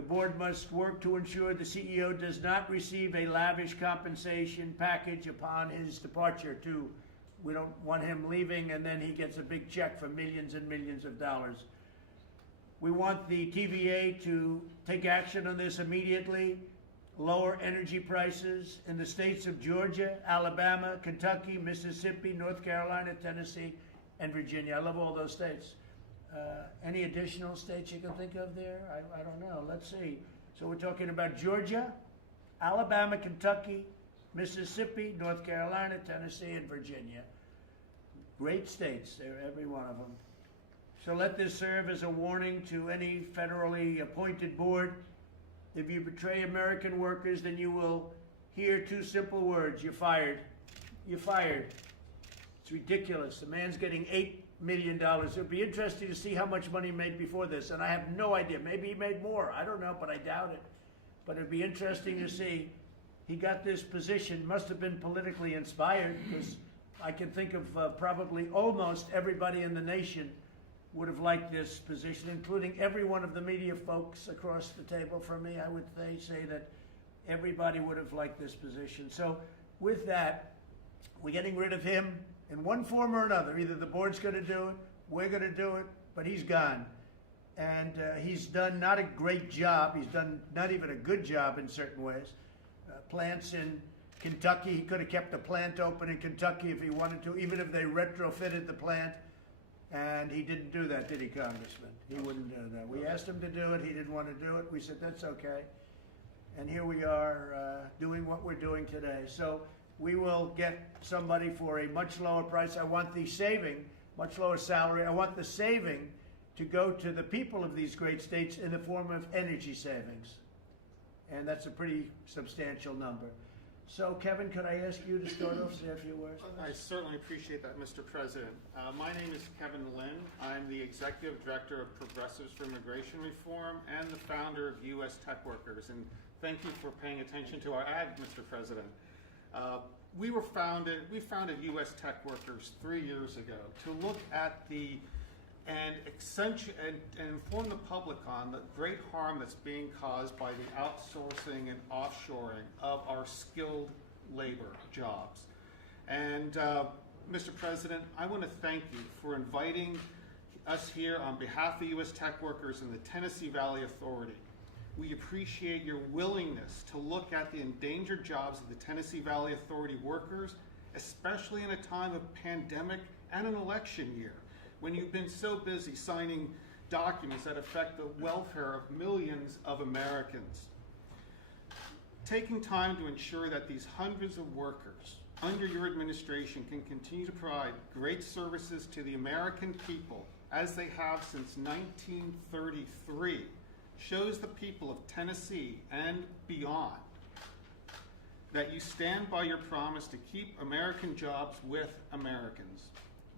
The board must work to ensure the CEO does not receive a lavish compensation package upon his departure too. We don't want him leaving and then he gets a big check for millions and millions of dollars. We want the TVA to take action on this immediately, lower energy prices in the states of Georgia, Alabama, Kentucky, Mississippi, North Carolina, Tennessee, and Virginia. I love all those states. Any additional states you can think of there? I don't know. Let's see. So we're talking about Georgia, Alabama, Kentucky, Mississippi, North Carolina, Tennessee, and Virginia. Great states, they're every one of them. So let this serve as a warning to any federally appointed board. If you betray American workers, then you will hear two simple words: you're fired. You're fired. It's ridiculous. The man's getting $8 million. It'll be interesting to see how much money he made before this, and I have no idea. Maybe he made more. I don't know, but I doubt it. But it'd be interesting to see. He got this position, must have been politically inspired, because I can think of probably almost everybody in the nation would have liked this position, including every one of the media folks across the table from me. I would say that everybody would have liked this position. So with that, we're getting rid of him in one form or another. Either the board's going to do it, we're going to do it, but he's gone. And he's done not a great job. He's done not even a good job in certain ways. Plants in Kentucky, he could have kept the plant open in Kentucky if he wanted to, even if they retrofitted the plant. And he didn't do that, did he, Congressman? He wouldn't do that. We asked him to do it. He didn't want to do it. We said, that's okay. And here we are doing what we're doing today. So we will get somebody for a much lower price. I want the saving, much lower salary. I want the saving to go to the people of these great states in the form of energy savings. And that's a pretty substantial number. So, Kevin, could I ask you to start off, say a few words? I certainly appreciate that, Mr. President. My name is Kevin Lynn. I'm the Executive Director of Progressives for Immigration Reform and the founder of U.S. Tech Workers. And thank you for paying attention to our ad, Mr. President. We founded U.S. Tech Workers 3 years ago to look at and inform the public on the great harm that's being caused by the outsourcing and offshoring of our skilled labor jobs. And Mr. President, I want to thank you for inviting us here on behalf of the U.S. Tech Workers and the Tennessee Valley Authority. We appreciate your willingness to look at the endangered jobs of the Tennessee Valley Authority workers, especially in a time of pandemic and an election year, when you've been so busy signing documents that affect the welfare of millions of Americans. Taking time to ensure that these hundreds of workers under your administration can continue to provide great services to the American people as they have since 1933 shows the people of Tennessee and beyond that you stand by your promise to keep American jobs with Americans.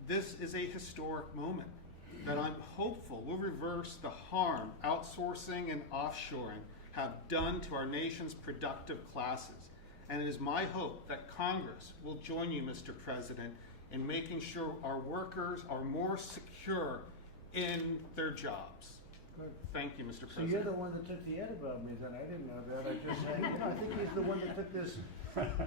This is a historic moment that I'm hopeful will reverse the harm outsourcing and offshoring have done to our nation's productive classes. And it is my hope that Congress will join you, Mr. President, in making sure our workers are more secure in their jobs. Good. Thank you, Mr. So President. you're the one that took the ad about me then. I didn't know that. I just saying, I think he's the one that took this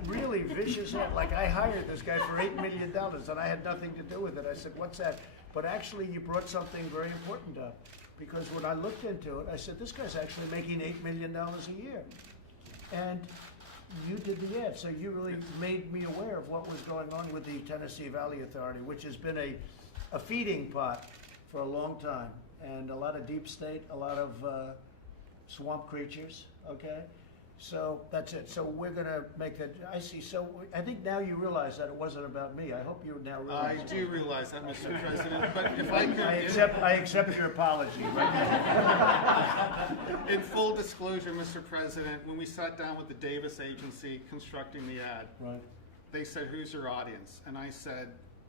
really vicious ad. Like, I hired this guy for $8 million and I had nothing to do with it. I said, what's that? But actually you brought something very important up, because when I looked into it, I said, this guy's actually making $8 million a year. And you did the ad, so you really made me aware of what was going on with the Tennessee Valley Authority, which has been a feeding pot for a long time. And a lot of deep state, a lot of swamp creatures, okay? So that's it. So we're going to make that. I see. So I think now you realize that it wasn't about me. I hope you now realize. I do realize that, Mr. President, but if I could... I accept your apology. Right? In full disclosure, Mr. President, when we sat down with the Davis agency constructing the ad, Right. they said, who's your audience? And I said,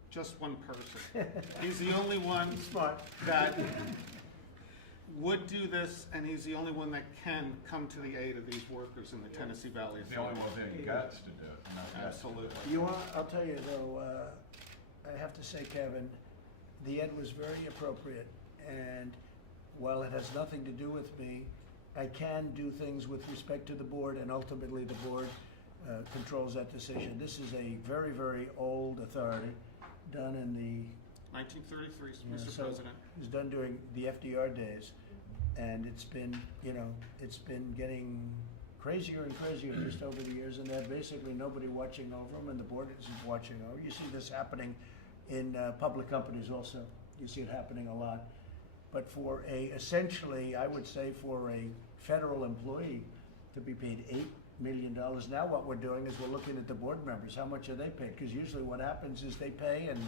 just one person. He's the only one Smart. that would do this, and he's the only one that can come to the aid of these workers in the Tennessee Valley He's the only Authority. one with any guts to do it. No, Absolutely. You want? I'll tell you though. I have to say, Kevin, the ad was very appropriate, and while it has nothing to do with me, I can do things with respect to the board, and ultimately the board controls that decision. This is a very, very old authority, done in the 1933, Yeah, Mr. so President. It was done during the FDR days, and it's been, it's been getting crazier and crazier just over the years, and there's basically nobody watching over them, and the board isn't watching over. You see this happening in public companies also. You see it happening a lot. But for essentially, I would say for a federal employee to be paid $8 million, now what we're doing is we're looking at the board members. How much are they paid? Because usually what happens is they pay, and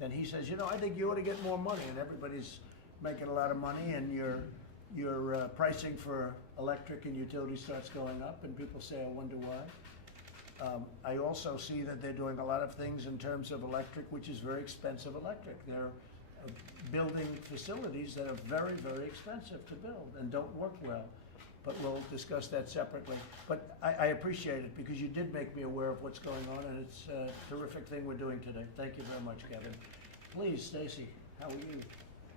then he says, I think you ought to get more money, and everybody's making a lot of money, and your pricing for electric and utility starts going up, and people say, I wonder why. I also see that they're doing a lot of things in terms of electric, which is very expensive electric. They're building facilities that are very, very expensive to build and don't work well. But we'll discuss that separately. But I appreciate it, because you did make me aware of what's going on, and it's a terrific thing we're doing today. Thank you very much, Kevin. Please, Stacy, how are you?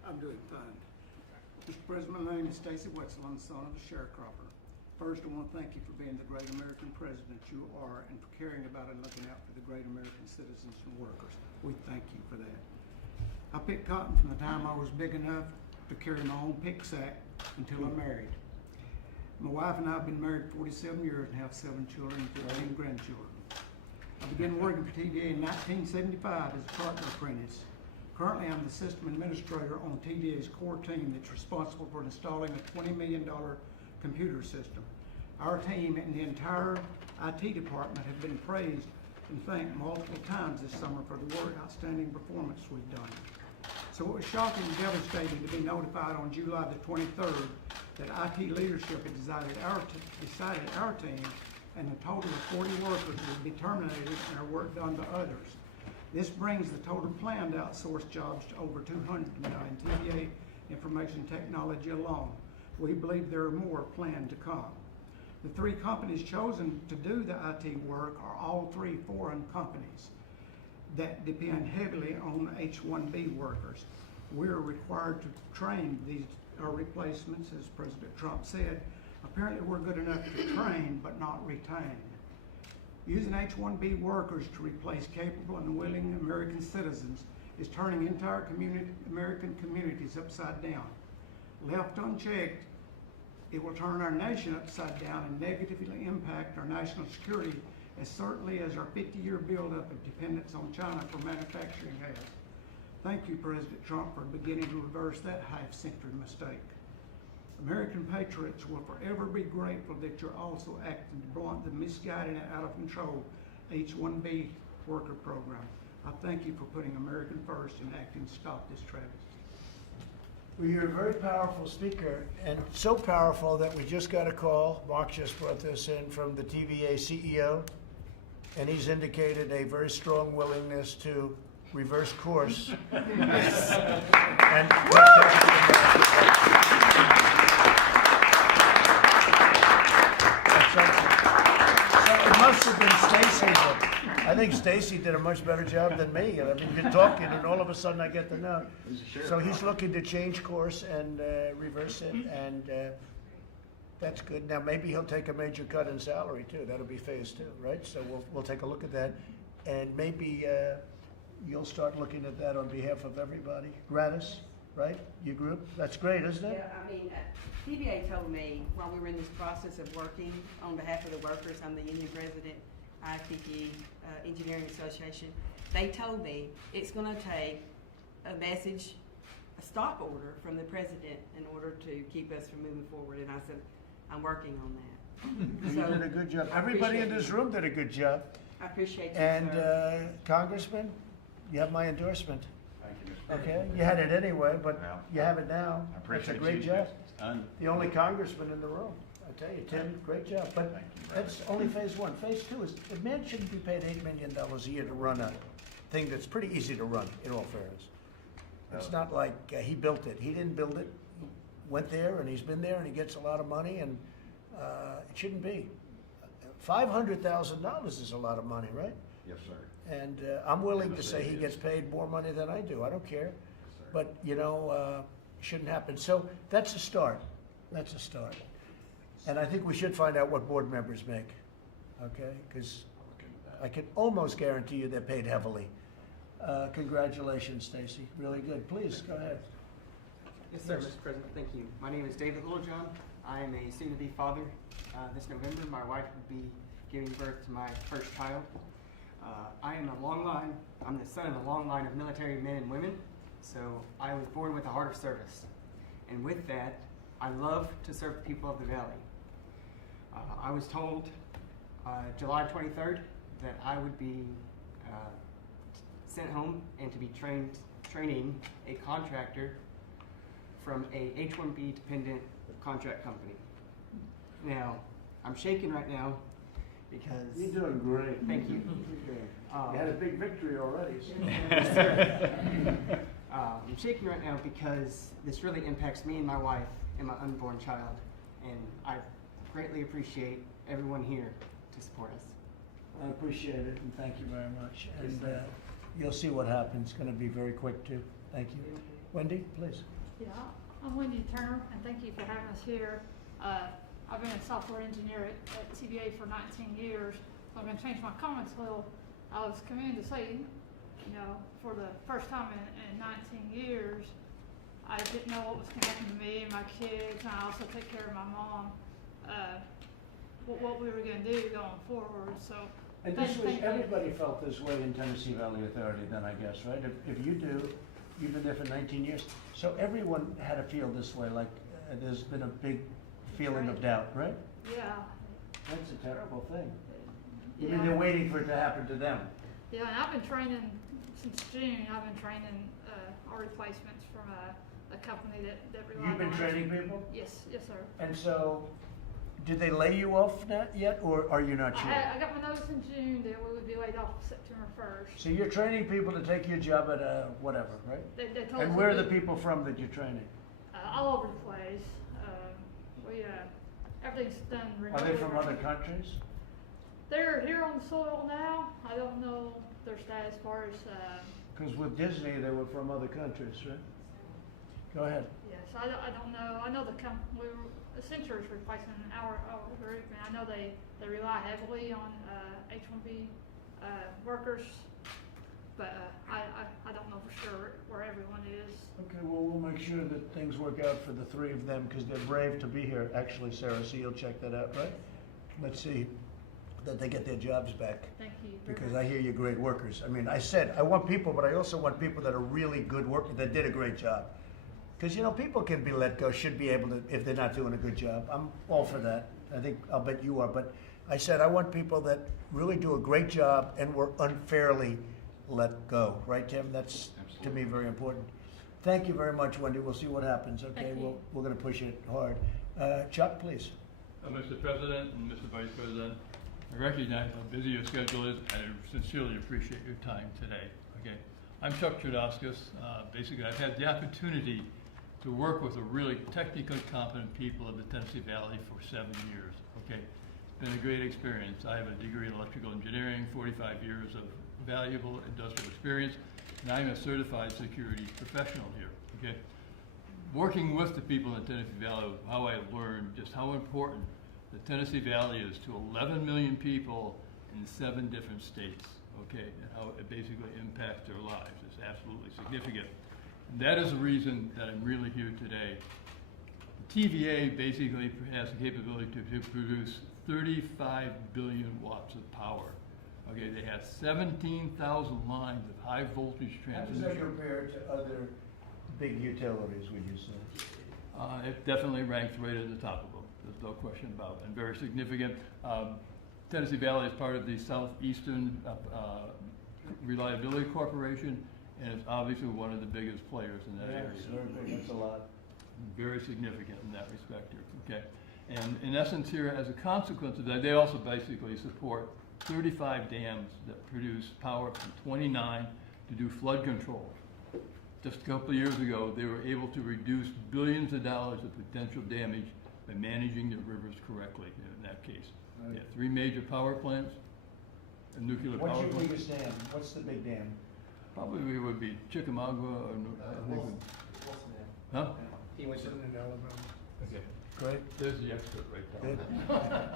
I'm doing fine. Mr. President, my name is Stacy Wetzel. I'm the son of a sharecropper. First, I want to thank you for being the great American president you are, and for caring about and looking out for the great American citizens and workers. We thank you for that. I picked cotton from the time I was big enough to carry my own pick sack until I married. My wife and I have been married 47 years and have 7 children and 15 grandchildren. I began working for TDA in 1975 as a partner apprentice. Currently, I'm the system administrator on TDA's core team that's responsible for installing a $20 million computer system. Our team and the entire IT department have been praised and thanked multiple times this summer for the outstanding performance we've done. So it was shocking and devastating to be notified on July the 23rd that IT leadership had decided our team and a total of 40 workers would be terminated and our work done by others. This brings the total planned outsourced jobs to over 200 now in TVA information technology alone. We believe there are more planned to come. The 3 companies chosen to do the IT work are all 3 foreign companies that depend heavily on H-1B workers. We're required to train these replacements, as President Trump said. Apparently we're good enough to train but not retain. Using H-1B workers to replace capable and willing American citizens is turning entire American communities upside down. Left unchecked, it will turn our nation upside down and negatively impact our national security as certainly as our 50-year buildup of dependence on China for manufacturing has. Thank you, President Trump, for beginning to reverse that half-century mistake. American patriots will forever be grateful that you're also acting to blunt the misguided and out-of-control H-1B worker program. I thank you for putting American first and acting to stop this travesty. Well, you're a very powerful speaker, and so powerful that we just got a call. Mark just brought this in from the TVA CEO, and he's indicated a very strong willingness to reverse course. And so it must have been Stacy, but I think Stacy did a much better job than me. I mean, you're talking, and all of a sudden I get the note. So he's looking to change course and reverse it, and that's good. Now maybe he'll take a major cut in salary too. That'll be phase 2, right? So we'll take a look at that, and maybe you'll start looking at that on behalf of everybody. Gladys, right? Your group? That's great, isn't it? Yeah, I mean, TVA told me while we were in this process of working on behalf of the workers, I'm the union president, IPP, Engineering Association. They told me it's going to take a message, a stop order from the president in order to keep us from moving forward. And I said, I'm working on that. You did a good job. Everybody in this room did a good job. I appreciate you, And sir. Congressman, you have my endorsement. Thank you, Mr. Okay, President. you had it anyway, but Well, you have it now. I appreciate It's a great you. job. Un- The only congressman in the room. I tell you, Tim, great job. But Thank you very that's much. only phase 1. Phase 2 is, a man shouldn't be paid $8 million a year to run a thing that's pretty easy to run, in all fairness. It's not like he built it. He didn't build it. He went there, and he's been there, and he gets a lot of money, and it shouldn't be. $500,000 is a lot of money, right? Yes, sir. And I'm willing to Yes, say it he is. gets paid more money than I do. I don't care. Yes, sir. But, shouldn't happen. So that's a start. That's a start. And I think we should find out what board members make, okay? Because I can almost guarantee you they're paid heavily. Congratulations, Stacy, really good. Please, go ahead. Yes, sir, Mr. President, thank you. My name is David Littlejohn. I am a soon-to-be father. This November, my wife will be giving birth to my first child. I am a long line, I'm the son of a long line of military men and women, so I was born with a heart of service. And with that, I love to serve the people of the Valley. I was told July 23rd that I would be sent home and to be training a contractor from a H-1B dependent contract company. Now, I'm shaking right now because... You're doing great. Thank you. You had a big victory already. Yes, sir. I'm shaking right now because this really impacts me and my wife and my unborn child, and I greatly appreciate everyone here to support us. I appreciate it, and thank you very much. And you'll see what happens. It's going to be very quick, too. Thank you. Wendy, please. Yeah, I'm Wendy Turner, and thank you for having us here. I've been a software engineer at TBA for 19 years, so I'm going to change my comments a little. I was coming to say, you know, for the first time in 19 years, I didn't know what was going to happen to me and my kids, and I also take care of my mom, what we were going to do going forward. So, And everybody felt this way in Tennessee Valley Authority then, I guess, right? If you do, you've been there for 19 years. So everyone had to feel this way, like there's been a big feeling of doubt, right? yeah. That's a terrible thing. You Yeah. mean they're waiting for it to happen to them? Yeah, and I've been training since June. I've been training our replacements from a company that relied You've been on us. training people? Yes, yes, sir. And so, did they lay you off yet, or are you not sure? I got my notice in June that we would be laid off September 1st. So you're training people to take your job at whatever, right? They told And us where are that the people from that you're training? all over the place. Everything's done Are remotely. they from other countries? They're here on the soil now. I don't know their status as far as, Because with Disney, they were from other countries, right? Go ahead. yes, I don't know. I know Accenture is replacing our group, and I know they rely heavily on H-1B workers, but I don't know for sure where everyone is. Okay, well, we'll make sure that things work out for the three of them, because they're brave to be here, actually, Sarah, so you'll check that out, right? Let's see that they get their jobs back, Thank you. very because much. I hear you're great workers. I mean, I said, I want people, but I also want people that are really good workers, that did a great job. Because, you know, people can be let go, should be able to, if they're not doing a good job. I'm all for that. I'll bet you are. But I said, I want people that really do a great job and were unfairly let go. Right, Tim? That's, to me, very important. Thank you very much, Wendy. We'll see what happens, okay? Thank you. We're going to push it hard. Chuck, please. Mr. President and Mr. Vice President, I recognize how busy your schedule is, and I sincerely appreciate your time today, okay? I'm Chuck Trudowskis. Basically, I've had the opportunity to work with a really technically competent people of the Tennessee Valley for 7 years, okay? It's been a great experience. I have a degree in electrical engineering, 45 years of valuable industrial experience, and I'm a certified security professional here, okay? Working with the people in the Tennessee Valley, how I learned just how important the Tennessee Valley is to 11 million people in 7 different states, okay, and how it basically impacts their lives. It's absolutely significant. And that is the reason that I'm really here today. The TVA basically has the capability to produce 35 billion watts of power. Okay, they have 17,000 lines of high voltage How does that transmission. compare to other big utilities, would you say? It definitely ranks right at the top of them. There's no question about it, and very significant. Tennessee Valley is part of the Southeastern Reliability Corporation, and it's obviously one of the biggest players in that area. Yes, very big. That's a lot. Very significant in that respect here, okay? And in essence here, as a consequence of that, they also basically support 35 dams that produce power from 29 to do flood control. Just a couple of years ago, they were able to reduce billions of dollars of potential damage by managing their rivers correctly in that case. Right. Yeah, 3 major power plants, a nuclear What's power your plant. biggest dam? What's the big dam? Probably would be Chickamauga or, I think, huh? He went to in Alabama. Okay. Great. There's the expert right Good. there.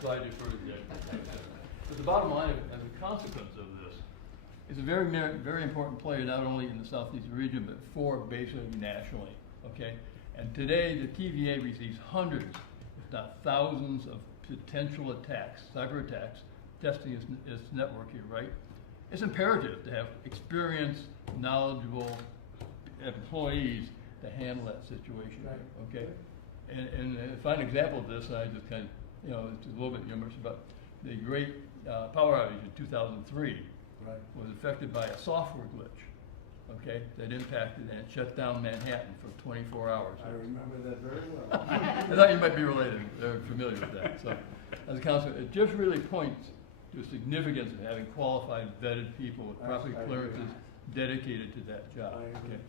Slide you for the expert. But the bottom line, as a consequence of this, is a very important player not only in the southeast region, but for basically nationally, okay? And today, the TVA receives hundreds, if not thousands, of potential attacks, cyber attacks, testing its network here, right? It's imperative to have experienced, knowledgeable employees to handle that situation, okay? And a fine example of this, I just kind of, it's a little bit humorous, about the great power outage in 2003 was affected by a software glitch, okay, that impacted and shut down Manhattan for 24 hours. I remember that very well. I thought you might be related, familiar with that. So, as a counselor, it just really points to the significance of having qualified, vetted people with proper I agree. clearances dedicated to that job. I agree. Okay.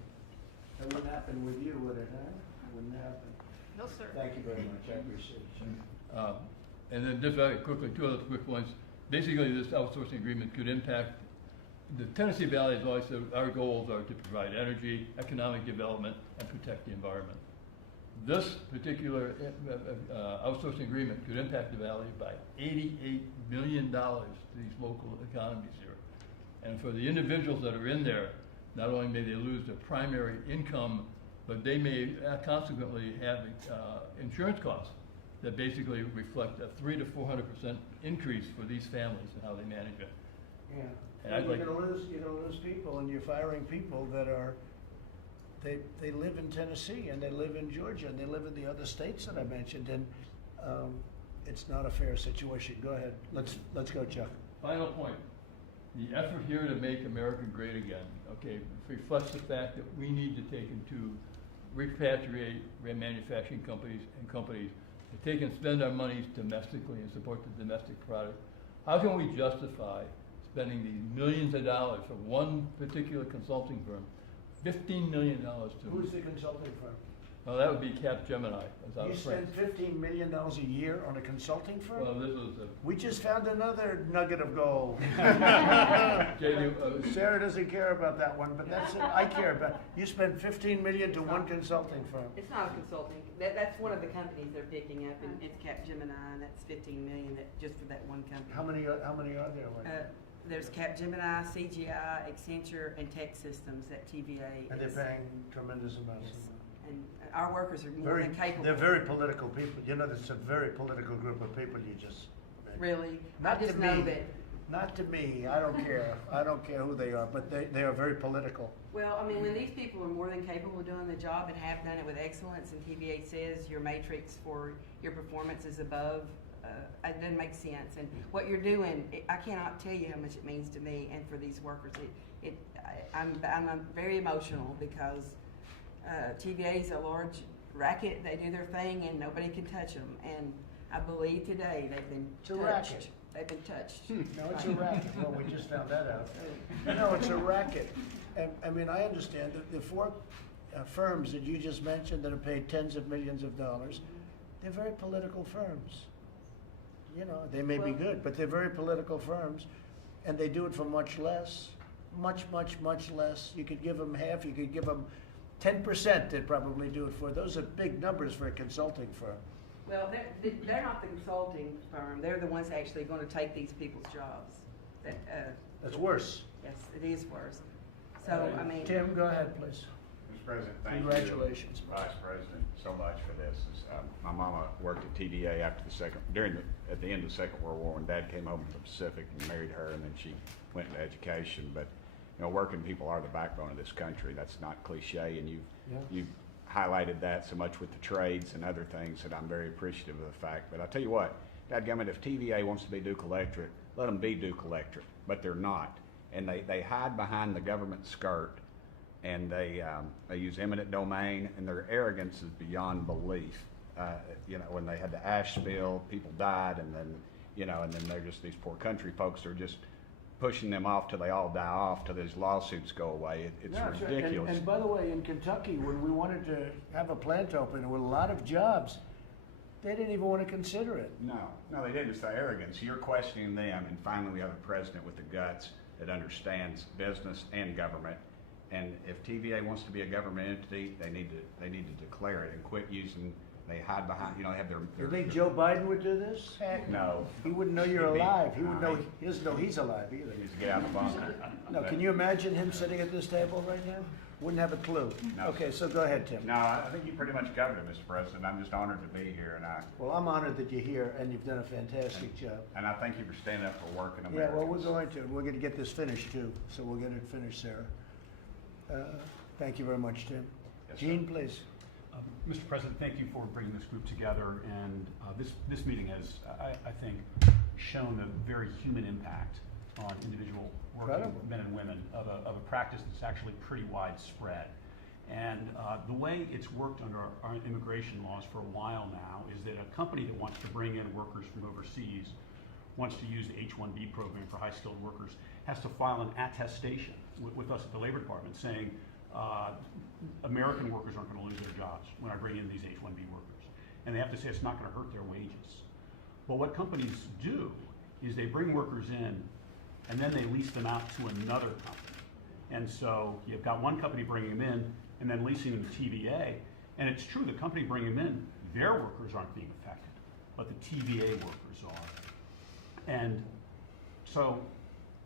That wouldn't happen with you, would it, huh? It wouldn't happen. No, sir. Thank you very much, I appreciate it. And then just very quickly, two other quick points. Basically, this outsourcing agreement could impact the Tennessee Valley. Has always said our goals are to provide energy, economic development, and protect the environment. This particular outsourcing agreement could impact the valley by $88 million to these local economies here. And for the individuals that are in there, not only may they lose their primary income, but they may consequently have insurance costs that basically reflect a 300% to 400% increase for these families and how they manage it. Yeah. And I'd you're like- gonna lose people, and you're firing people that are, they live in Tennessee, and they live in Georgia, and they live in the other states that I mentioned, and it's not a fair situation. Go ahead. Let's go, Chuck. Final point. The effort here to make America great again, okay, reflects the fact that we need to take into repatriate manufacturing companies to take and spend our monies domestically and support the domestic product. How can we justify spending these millions of dollars for one particular consulting firm, $15 million to... Who's the consulting firm? Well, that would be Capgemini, as I You was spend $15 million a year on a consulting firm? Well, this was We just found another nugget of gold. JD, Sarah doesn't care about that one, but that's it. I care about. You spend $15 million to one consulting firm. It's not a consulting, that's one of the companies they're picking up, and it's Capgemini, and that's 15 million just for that one company. How many are there? Like? There's Capgemini, CGI, Accenture, and Tech Systems at TVA. And they're is. paying tremendous amounts Yes. of money. And our workers are more than capable. They're very political people. You know, it's a very political group of people. You just Really? Not I just to know me. that. Not to me. I don't care. I don't care who they are, but they are very political. Well, I mean, when these people are more than capable of doing the job and have done it with excellence, and TVA says your matrix for your performance is above, it doesn't make sense. And what you're doing, I cannot tell you how much it means to me and for these workers. I'm very emotional because TVA is a large racket. They do their thing, and nobody can touch them. And I believe today they've been It's a touched. racket. They've been touched. No, it's a racket. Well, we just found that out. No, it's a racket. And, I mean, I understand that the four firms that you just mentioned that are paid tens of millions of dollars, they're very political firms. You know, they may be Well- good, but they're very political firms, and they do it for much less, much less. You could give them half, you could give them 10% they'd probably do it for. Those are big numbers for a consulting firm. Well, they're not the consulting firm. They're the ones actually going to take these people's jobs. That's worse. Yes, it is worse. So, I mean. Tim, go ahead, please. Mr. President, thank you. Congratulations. Vice President, so much for this. My mama worked at TVA after at the end of the Second World War, when Dad came home from the Pacific and married her, and then she went into education. But, you know, working people are the backbone of this country. That's not cliche, and you've highlighted that so much with the trades and other things that I'm very appreciative of the fact. But I tell you what, dadgummit, if TVA wants to be Duke Electric, let them be Duke Electric, but they're not. And they hide behind the government skirt, and they use eminent domain, and their arrogance is beyond belief. You know, when they had the ash spill, people died, and then, you know, and then they're just, these poor country folks are just pushing them off till they all die off, till these lawsuits go away. It's No, that's right. ridiculous. And by the way, in Kentucky, when we wanted to have a plant open with a lot of jobs, they didn't even want to consider it. No, they didn't. It's the arrogance. You're questioning them, and finally we have a president with the guts that understands business and government. And if TVA wants to be a government entity, they need to declare it and quit using They hide behind, you know, they have You think Joe Biden would do this? Heck no. He wouldn't know you're He'd be- alive. He would know, Nah, he doesn't know he's alive either. He needs to get out of the bunker. No, can you imagine him sitting at this table right now? Wouldn't have a clue. No. Okay, so go ahead, Tim. No, I think you pretty much covered it, Mr. President. I'm just honored to be here, Well, I'm honored that you're here and you've done a fantastic job. and I thank you for standing up for working Yeah, Americans. well, we're going to. We're going to get this finished too, so we'll get it finished, Sarah. Thank you very much, Tim. Yes, sir. Gene, please. Mr. President, thank you for bringing this group together, and this meeting has, I think, shown a very human impact on individual working Incredible. men and women of a practice that's actually pretty widespread. And the way it's worked under our immigration laws for a while now is that a company that wants to bring in workers from overseas, wants to use the H-1B program for high-skilled workers, has to file an attestation with us at the Labor Department saying, American workers aren't going to lose their jobs when I bring in these H-1B workers. And they have to say it's not going to hurt their wages. But what companies do is they bring workers in and then they lease them out to another company. And so you've got one company bringing them in and then leasing them to TVA. And it's true, the company bringing them in, their workers aren't being affected, but the TVA workers are. And so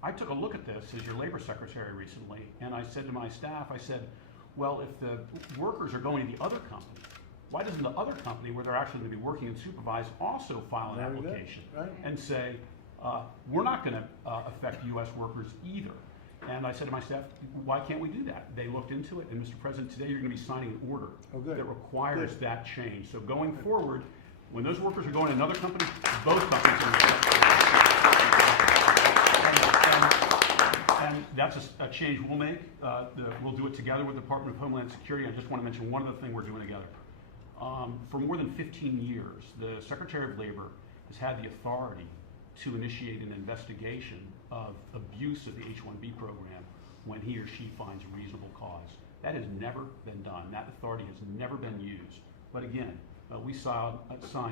I took a look at this as your labor secretary recently, and I said to my staff, I said, well, if the workers are going to the other company, why doesn't the other company where they're actually going to be working and supervised also file an Very good. application Right. and say, we're not going to affect U.S. workers either. And I said to my staff, why can't we do that? They looked into it, and Mr. President, today you're going to be signing an order Oh, good. that requires Good. that change. So going forward, when those workers are going to another company, both companies are going to And that's a change we'll make. We'll do it together with the Department of Homeland Security. I just want to mention one other thing we're doing together. For more than 15 years, the Secretary of Labor has had the authority to initiate an investigation of abuse of the H-1B program when he or she finds reasonable cause. That has never been done. That authority has never been used. But again, we signed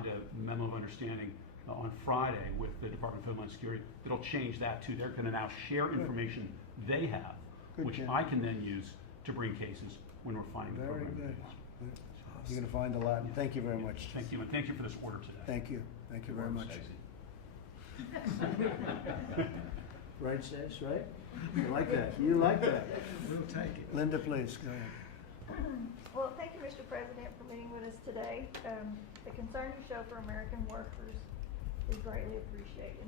a memo of understanding on Friday with the Department of Homeland Security that'll change that too. They're going to now share information they have, Good, which Jim. I can then use to bring cases when we're finding the Very program. good. You're going to find a lot. And thank you very much. Thank you, and thank you for this order today. Thank you. Thank you very much. Stacy. Right, Stace, right? You like that? You like that? We'll take it. Linda, please, go ahead. Well, thank you, Mr. President, for meeting with us today. The concern you show for American workers is greatly appreciated.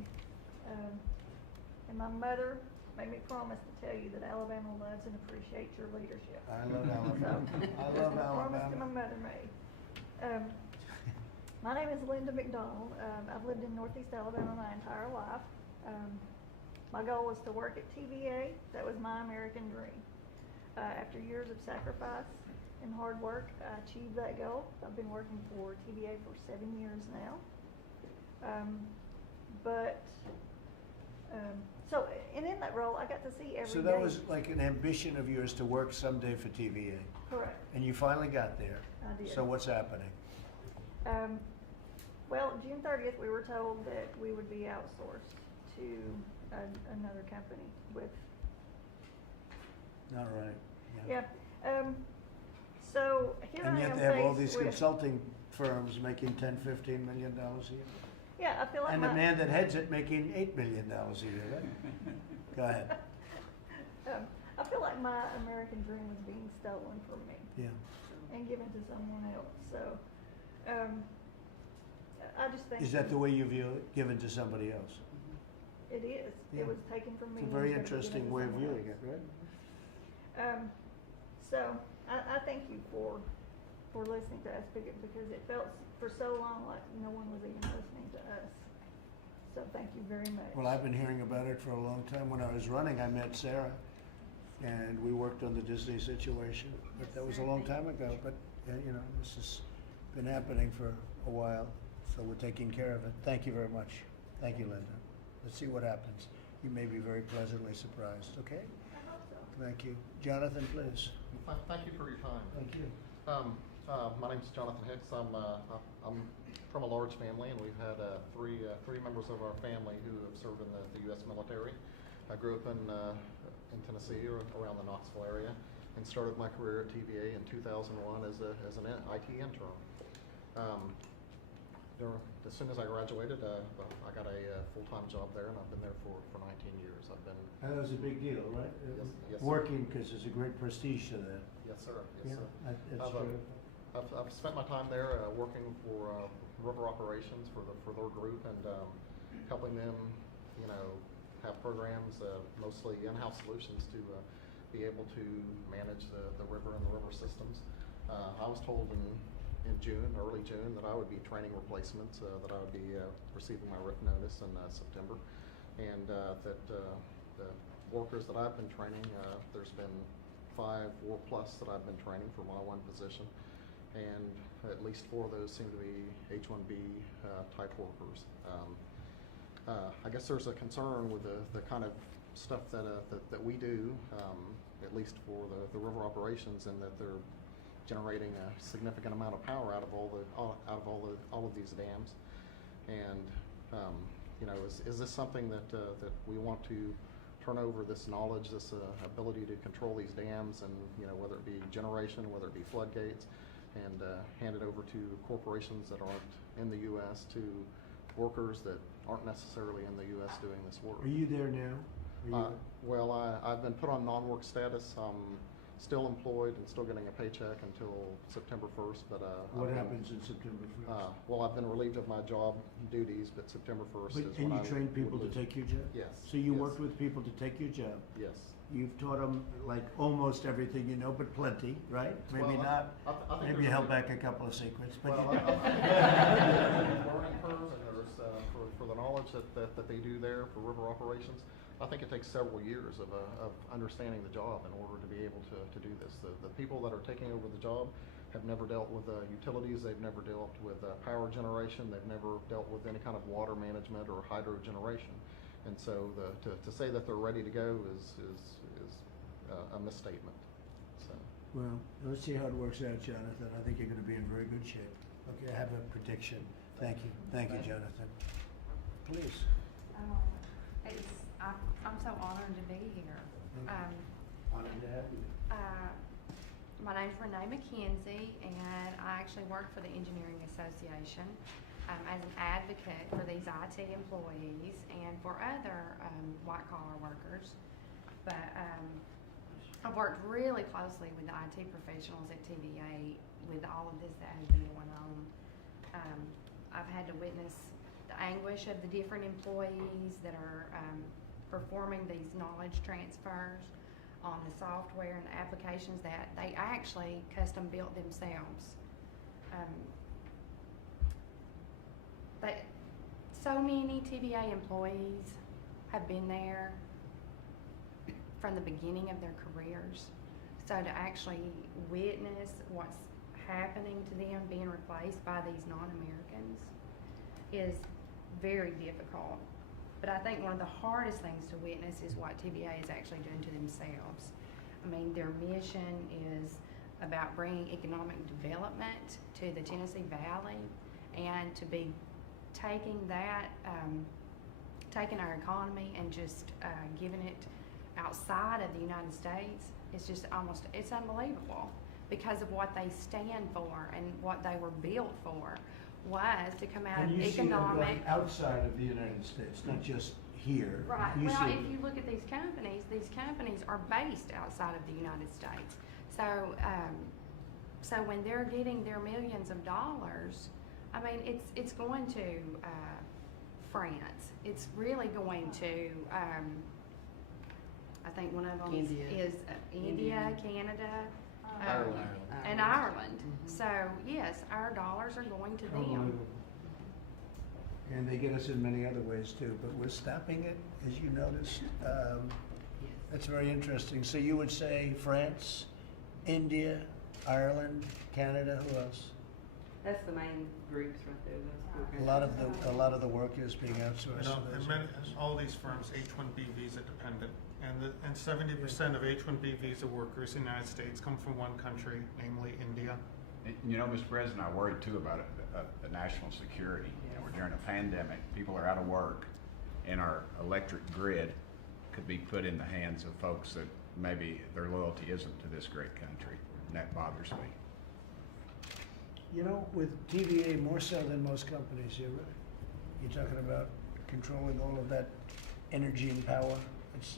And my mother made me promise to tell you that Alabama loves and appreciates your leadership. I love Alabama. I That's love a promise that Alabama. my mother made. My name is Linda McDonald. I've lived in Northeast Alabama my entire life. My goal was to work at TVA. That was my American dream. After years of sacrifice and hard work, I achieved that goal. I've been working for TVA for 7 years now. And in that role, I got to see every So day. that was like an ambition of yours to work someday for TVA, Correct. and you finally got there. I did. So what's happening? Well, June 30th, we were told that we would be outsourced to another company with, Not right. yeah. So here I am And yet they have all faced these with- consulting firms making $10, $15 million a year. Yeah, I feel like And the my, man that heads it making $8 million a year, right? Go ahead. I feel like my American dream was being stolen from me Yeah. and given to someone else. So, I just think Is that the way you view it, given to somebody else? it is. Yeah. It was taken from me. It's a and very was given interesting to way of someone viewing else. it, right? So I thank you for listening to us because it felt for so long like no one was even listening to us. So thank you very much. Well, I've been hearing about it for a long time. When I was running, I met Sarah, and we worked on the Disney situation. But that was a long time ago. But you know, this has been happening for a while, so we're taking care of it. Thank you very much. Thank you, Linda. Let's see what happens. You may be very pleasantly surprised. Okay? I hope so. Thank you, Jonathan. Please. Thank you for your time. Thank you. My name's Jonathan Hicks. I'm from a large family, and we've had three members of our family who have served in the U.S. military. I grew up in Tennessee, around the Knoxville area, and started my career at TVA in 2001 as an IT intern. As soon as I graduated, I got a full-time job there, and I've been there for 19 years. I've been That was a big deal, right? Yes, sir. Working, because there's a great prestige to that. yes, sir. Yes, sir. That's I've, true. I've spent my time there working for river operations for their group and helping them, have programs, mostly in-house solutions to be able to manage the river and the river systems. I was told in early June, that I would be training replacements, that I would be receiving my RIF notice in September, and that the workers that I've been training, there's been 5 or plus that I've been training for one position, and at least 4 of those seem to be H-1B type workers. I guess there's a concern with the kind of stuff that we do, at least for the river operations, and that they're generating a significant amount of power out of all of these dams, and is this something that we want to turn over, this knowledge, this ability to control these dams, and whether it be generation, whether it be floodgates, and hand it over to corporations that aren't in the U.S., to workers that aren't necessarily in the U.S. doing this work? Are you there now? Well, I've been put on non-work status. I'm still employed and still getting a paycheck until September 1st. But What happens in September 1st? Well, I've been relieved of my job duties, but September 1st is when And I you train people to would take your job? Yes. So you yes, worked with people to take your job? Yes. You've taught them like almost everything you know, but plenty, right? Maybe Well, not. I think Maybe there's you a held big- back a couple of secrets, but Well, you I think there's a learning curve, and there's for the knowledge that they do there for river operations. I think it takes several years of understanding the job in order to be able to do this. The people that are taking over the job have never dealt with utilities. They've never dealt with power generation. They've never dealt with any kind of water management or hydro generation. And so to say that they're ready to go is a misstatement. So. well, let's see how it works out, Jonathan. I think you're going to be in very good shape. Okay, I have a prediction. Thank you. Thank you, Jonathan. Please. I'm so honored to be here. Honored to have you. My name's Renee McKenzie, and I actually work for the Engineering Association as an advocate for these IT employees and for other white-collar workers. But I've worked really closely with the IT professionals at TVA with all of this that has been going on. I've had to witness the anguish of the different employees that are performing these knowledge transfers on the software and the applications that they actually custom built themselves. So many TVA employees have been there from the beginning of their careers. So to actually witness what's happening to them being replaced by these non-Americans is very difficult. But I think one of the hardest things to witness is what TVA is actually doing to themselves. I mean, their mission is about bringing economic development to the Tennessee Valley, and to be taking that, taking our economy and just giving it outside of the United States. It's just it's unbelievable, because of what they stand for and what they were built for was to come out And of you see them economic. going outside of the United States, not just here. Right. You Well, see if you look at these companies are based outside of the United States. So, so when they're getting their millions of dollars, I mean, it's going to France. It's really going to. I think one of them India. is India, Canada, Ireland. and Ireland. So yes, our dollars are going to them. Unbelievable. And they get us in many other ways too, but we're stopping it, as you noticed. That's very interesting. So you would say France, India, Ireland, Canada, who else? That's the main groups right there. Those A lot of the work is being outsourced. to those And areas. all these firms, H-1B visa dependent, and 70% of H-1B visa workers in the United States come from one country, namely India. And, Mr. President, I worried too about the national security. We're during a pandemic, people are out of work, and our electric grid could be put in the hands of folks that maybe their loyalty isn't to this great country, and that bothers me. You know, with TVA more so than most companies, you're talking about controlling all of that energy and power.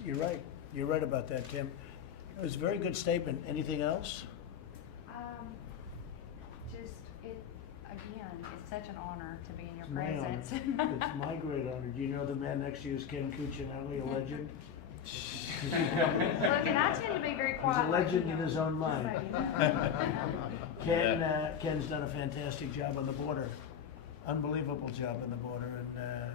You're right. You're right about that, Tim. It was a very good statement. Anything else? Again, it's such an honor to be in your It's my honor. presence. It's my great honor. Do you know the man next to you is Ken Cuccinelli, a legend? Look, and I tend to be very He's quiet. a legend in his own mind. So you know. Ken's done a fantastic job on the border. Unbelievable job on the border. And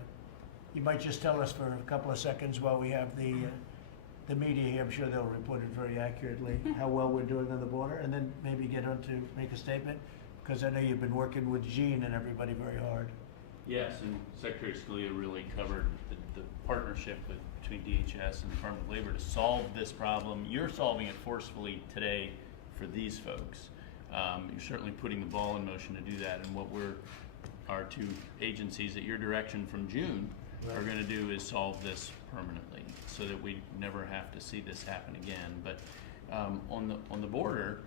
you might just tell us for a couple of seconds while we have the media here. I'm sure they'll report it very accurately, how well we're doing on the border, and then maybe get on to make a statement, because I know you've been working with Gene and everybody very hard. Yes, and Secretary Scalia really covered the partnership between DHS and the Department of Labor to solve this problem. You're solving it forcefully today for these folks. You're certainly putting the ball in motion to do that, and what our two agencies at your direction from June are going to do is solve this permanently, so that we never have to see this happen again. But on the border,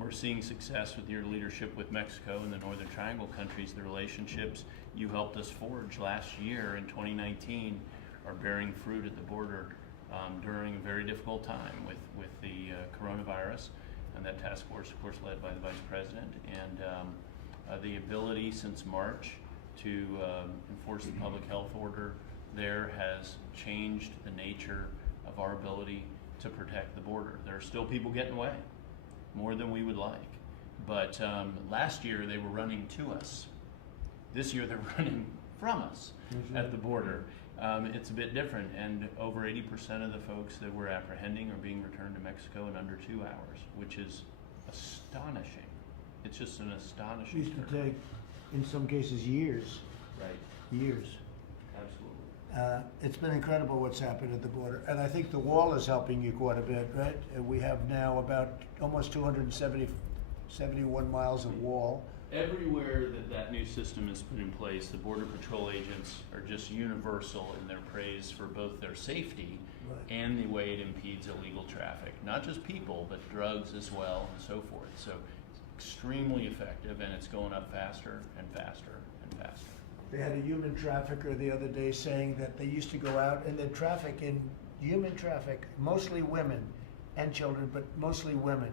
we're seeing success with your leadership with Mexico and the Northern Triangle countries. The relationships you helped us forge last year in 2019 are bearing fruit at the border during a very difficult time with the coronavirus, and that task force, of course, led by the Vice President, and the ability since March to enforce the public health order there has changed the nature of our ability to protect the border. There are still people getting away, more than we would like. But last year they were running to us. This year they're running from us at the border. It's a bit different, and over 80% of the folks that we're apprehending are being returned to Mexico in under 2 hours, which is astonishing. It's just an It astonishing. used to take, in some cases, years. Right, Years. absolutely. It's been incredible what's happened at the border, and I think the wall is helping you quite a bit, right? We have now about almost 71 miles of wall. Everywhere that new system is put in place, the Border Patrol agents are just universal in their praise for both their safety Right. and the way it impedes illegal traffic. Not just people, but drugs as well, and so forth. So it's extremely effective, and it's going up faster and faster and faster. They had a human trafficker the other day saying that they used to go out and they'd traffic in human traffic, mostly women and children, but mostly women.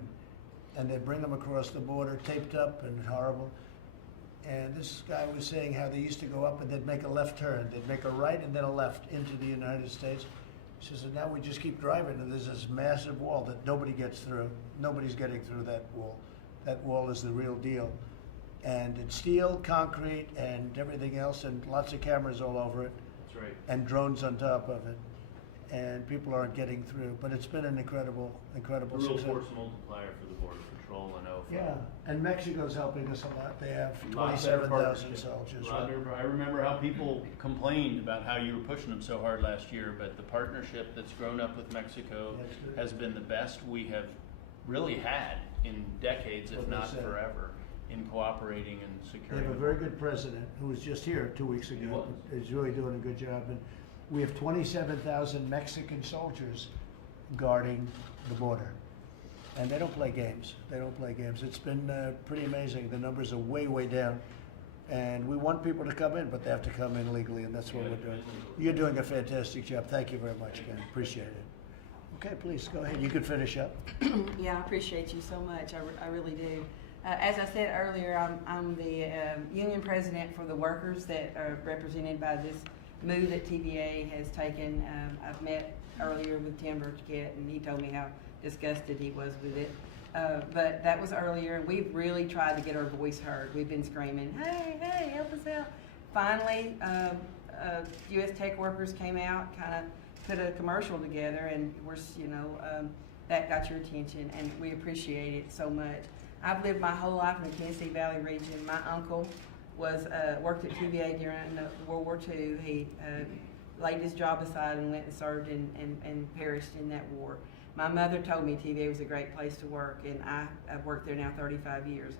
And they'd bring them across the border, taped up and horrible. And this guy was saying how they used to go up and they'd make a left turn. They'd make a right and then a left into the United States. She says, now we just keep driving, and there's this massive wall that nobody gets through. Nobody's getting through that wall. That wall is the real deal. And it's steel, concrete, and everything else, and lots of cameras all over it, That's right. and drones on top of it. And people aren't getting through, but it's been an incredible A real success. force multiplier for the Border Patrol and OFA. Yeah, and Mexico's helping us a lot. They have Lot better 27,000 partnership. soldiers. Lot right? better- I remember how people complained about how you were pushing them so hard last year, but the partnership that's grown up with Mexico That's good. has been the best we have really had in decades, if What they not said. forever, in cooperating and They securing. have a the very border. good president who was just here 2 weeks ago. He was. He's really doing a good job. And we have 27,000 Mexican soldiers guarding the border. And they don't play games. They don't play games. It's been pretty amazing. The numbers are way, way down. And we want people to come in, but they have to come in legally, and that's what we're doing. You're doing a fantastic job. Thank you very much, Ken. Appreciate it. Okay, please, go ahead. You can finish up. Yeah, I appreciate you so much. I really do. As I said earlier, I'm the union president for the workers that are represented by this move that TVA has taken. I've met earlier with Tim Burkett, and he told me how disgusted he was with it. But that was earlier, and we've really tried to get our voice heard. We've been screaming, hey, hey, help us out. Finally, U.S. tech workers came out, kind of put a commercial together, and that got your attention, and we appreciate it so much. I've lived my whole life in the Tennessee Valley region. My uncle worked at TVA during World War II. He laid his job aside and went and served and perished in that war. My mother told me TVA was a great place to work, and I've worked there now 35 years.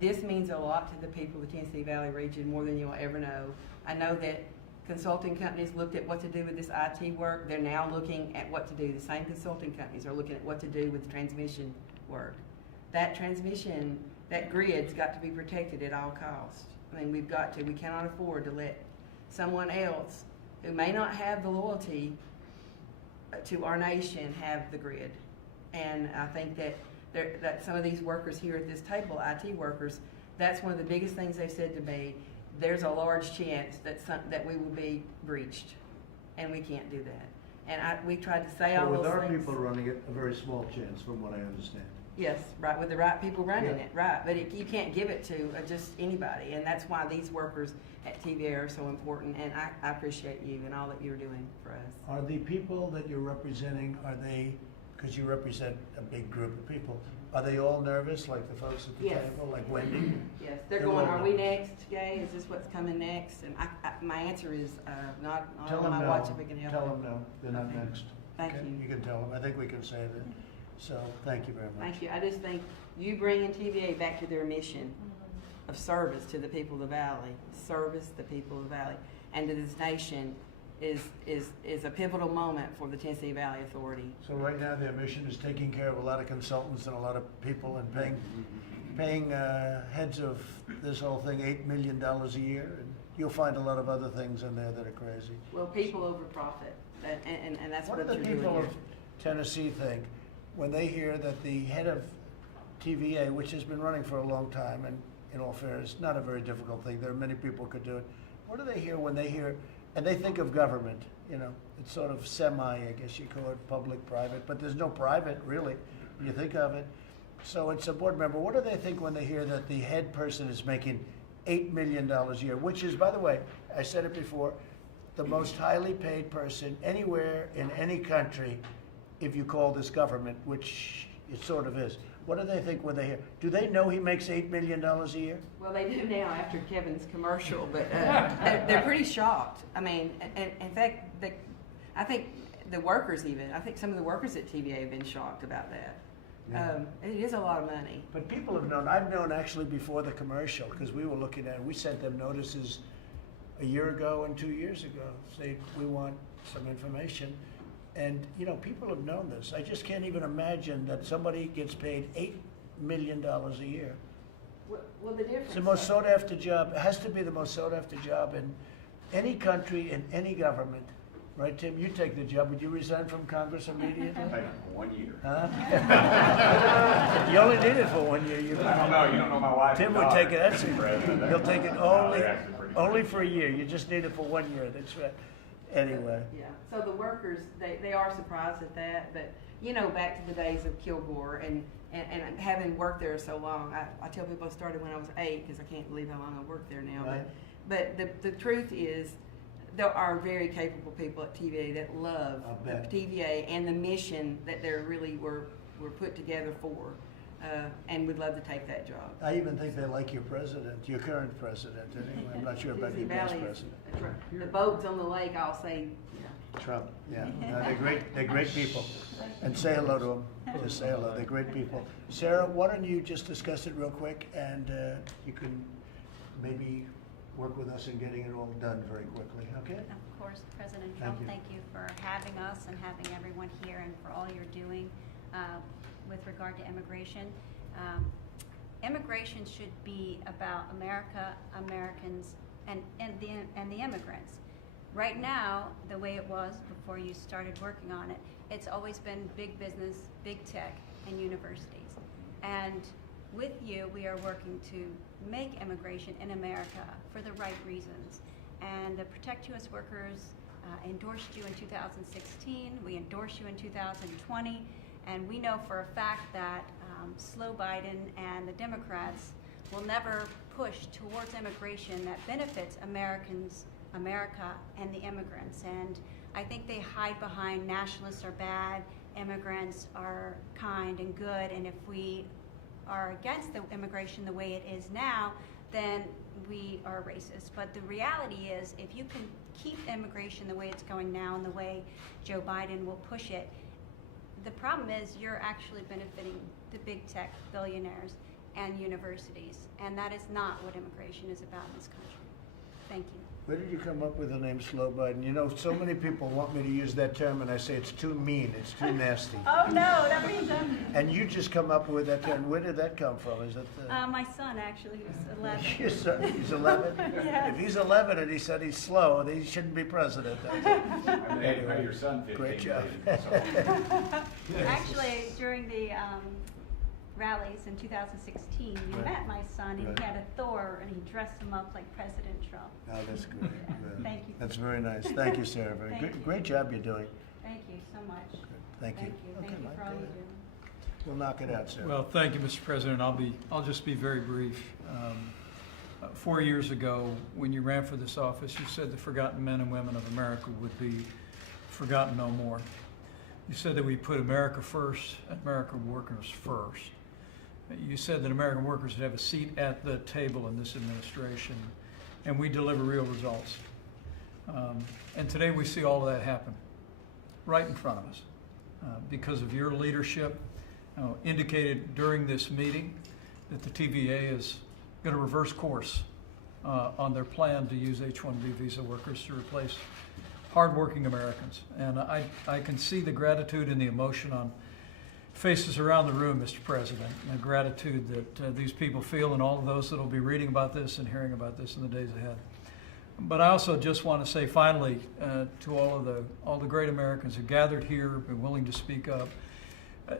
This means a lot to the people of the Tennessee Valley region, more than you'll ever know. I know that consulting companies looked at what to do with this IT work. They're now looking at what to do. The same consulting companies are looking at what to do with transmission work. That transmission that grid's got to be protected at all costs. I mean, we cannot afford to let someone else who may not have the loyalty to our nation have the grid. And I think that some of these workers here at this table, IT workers, that's one of the biggest things they've said to me. There's a large chance that we will be breached, and we can't do that. And we tried to say all But those with our things. people running it, a very small chance, from what I understand. Yes, right, with the right people running Yeah. it, right. But you can't give it to just anybody, and that's why these workers at TVA are so important, and I appreciate you and all that you're doing for us. Are the people that you're representing, because you represent a big group of people, are they all nervous, like the folks at the Yes. table, like Wendy? Yes, they're They're going, all are we nervous. next, Gay? Is this what's coming next? And my answer is, not Tell on them my no. watch if we can help Tell it. them no, they're not Okay. next. Thank Okay? you. You can tell them, I think we can say that. So, thank you very much. Thank you. I just think you bringing TVA back to their mission of service to the people of the valley, service the people of the valley, and to this nation is a pivotal moment for the Tennessee Valley Authority. So right now, their mission is taking care of a lot of consultants and a lot of people and paying heads of this whole thing $8 million a year. And you'll find a lot of other things in there that are crazy. Well, people over profit, and that's What what do the you're doing people here. of Tennessee think when they hear that the head of TVA, which has been running for a long time, and in all fairness, not a very difficult thing, there are many people who could do it. What do they hear when they hear, and they think of government, it's sort of semi, I guess you call it, public, private, but there's no private, really, when you think of it. So it's a board member. What do they think when they hear that the head person is making $8 million a year, which is, by the way, I said it before, the most highly paid person anywhere in any country, if you call this government, which it sort of is. What do they think when they hear? Do they know he makes $8 million a year? Well, they do now after Kevin's commercial, but they're pretty shocked. I mean, and in fact, I think the workers I think some of the workers at TVA have been shocked about that. Yeah. It is a lot of money. But people have known. I've known actually before the commercial, because we were looking at it. We sent them notices a year ago and 2 years ago, saying we want some information. And, people have known this. I just can't even imagine that somebody gets paid $8 million a year. Well, the difference. It's the most sought after job. It has to be the most sought after job in any country, in any government. Right, Tim? You take the job. Would you resign from Congress immediately? Take it for 1 year. Huh? You only need it for 1 year. I don't know, you don't know my wife. Tim and would daughter, take it. That's Mr. President. He'll take it No, they're actually pretty only for a year. You just need it for 1 year. That's right. Anyway. Yeah. So the workers, they are surprised at that, but back to the days of Kilgore and having worked there so long, I tell people I started when I was 8 because I can't believe how long I've worked there now. Right. But the truth is, there are very capable people at TVA that love I'll the bet. TVA and the mission that they really were put together for, and would love to take that job. I even think they like your president, your current president. Anyway, I'm not sure about Tennessee your past Valley is- president. The boats on the lake, I'll say, Trump. Yeah, no, they're great. They're great people. And say hello to them. Just say hello. They're great people. Sarah, why don't you just discuss it real quick, and you can maybe work with us in getting it all done very quickly. Okay? Of course, President Thank Trump, you. thank you for having us and having everyone here and for all you're doing with regard to immigration. Immigration should be about America, Americans, and the immigrants. Right now, the way it was before you started working on it, it's always been big business, big tech, and universities. And with you, we are working to make immigration in America for the right reasons. And the Protect U.S. Workers endorsed you in 2016. We endorsed you in 2020. And we know for a fact that slow Biden and the Democrats will never push towards immigration that benefits Americans, America, and the immigrants. And I think they hide behind nationalists are bad, immigrants are kind and good, and if we are against the immigration the way it is now, then we are racist. But the reality is, if you can keep immigration the way it's going now and the way Joe Biden will push it, the problem is you're actually benefiting the big tech billionaires and universities, and that is not what immigration is about in this country. Thank you. Where did you come up with the name Slow Biden? You know, so many people want me to use that term, and I say it's too mean, it's too nasty. Oh, no, that means And you just come up with that term. Where did that come from? Is it my son, actually, who's 11. Your son, he's 11? Yes. If he's 11 and he said he's slow, then he shouldn't be president. I mean, pay your son 15 Great job. Actually, during the rallies in 2016, you Right. met my son, and Right. he had a Thor, and he dressed him up like President Trump. Oh, that's great. Good. Thank you. That's very nice. Thank you, Sarah. Very Thank good. you. Great job you're doing. Thank you so much. Thank you. Thank Okay, you Mike, for all go you ahead. do. We'll knock it out, Sarah. Well, thank you, Mr. President. I'll just be very brief. 4 years ago, when you ran for this office, you said the forgotten men and women of America would be forgotten no more. You said that we put America first, American workers first. You said that American workers would have a seat at the table in this administration, and we deliver real results. And today we see all of that happen right in front of us because of your leadership. Indicated during this meeting that the TVA is going to reverse course on their plan to use H-1B visa workers to replace hardworking Americans. And I can see the gratitude and the emotion on faces around the room, Mr. President, and the gratitude that these people feel, and all of those that will be reading about this and hearing about this in the days ahead. But I also just want to say finally to all the great Americans who gathered here, been willing to speak up,